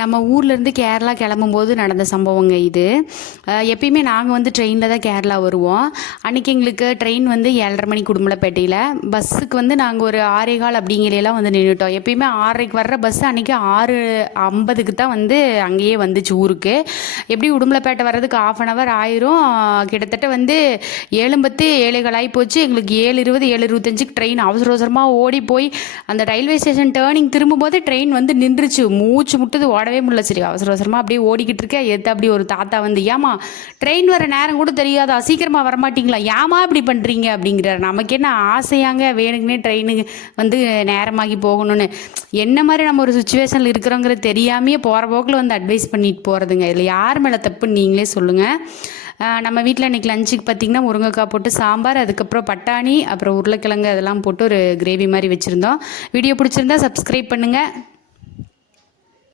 நம்ம ஊர்லேருந்து கேரளா கிளம்பும்போது நடந்த சம்பவங்க இது. எப்பயுமே நாங்கள் வந்து ட்ரெயினில் தான் கேரளா வருவோம். அன்றைக்கி எங்களுக்கு ட்ரெயின் வந்து 7:30 மணிக்கு உடுமலைப்பேட்டையில். பஸ்ஸுக்கு வந்து நாங்கள் ஒரு 6:15 அப்படிங்கிறலாம் வந்து நின்றுட்டோம். எப்பயுமே 6:30க்கு வர்ற பஸ் அன்றைக்கி 6:50க்கு தான் வந்து அங்கேயே வந்துச்சு ஊருக்கு. எப்படி உடுமலைப்பேட்டை வர்றதுக்கு 1/2 hour ஆயிரும். கிட்டத்தட்ட வந்து 7:10 7:15 ஆகி போச்சு. எங்களுக்கு 7:20 7:25க்கு ட்ரெயின் அவசர அவசரமாக ஓடி போய் அந்த ரயில்வே ஸ்டேஷன் டேர்னிங் திரும்பும்போது ட்ரெயின் வந்து நின்றுச்சு. மூச்சு முட்டுது, ஓடவே முடியல. சரி அவசர அவசரமாக அப்படியே ஓடிக்கிட்டு இருக்கேன். எது அப்படி ஒரு தாத்தா வந்து, ஏமா ட்ரெயின் வர நேரம் கூட தெரியாதா, சீக்கிரமாக வரமாட்டிங்களா, ஏமா இப்படி பண்ணுறீங்க அப்படிங்கிறார். நமக்கு என்ன ஆசையாங்க வேணுங்கன்னே ட்ரெயினுக்கு வந்து நேரமாகி போகணும்னு. என்ன மாதிரி நம்ம ஒரு சுச்சுவேஷனில் இருக்கிறோங்கிறது தெரியாமையே போகிற போக்கில் வந்து அட்வைஸ் பண்ணிட்டு போகிறதுங்க. இதில் யார் மேலே தப்புன்னு நீங்களே சொல்லுங்கள். நம்ம வீட்டில் இன்றைக்கி லஞ்சுக்கு பார்த்திங்கன்னா முருங்கைக்காய் போட்டு சாம்பார், அதுக்கப்புறம் பட்டாணி, அப்புறம் உருளைக்கிழங்கு அதெல்லாம் போட்டு ஒரு கிரேவி மாதிரி வச்சுருந்தோம். வீடியோ பிடிச்சிருந்தா சப்ஸ்கிரைப் பண்ணுங்கள்.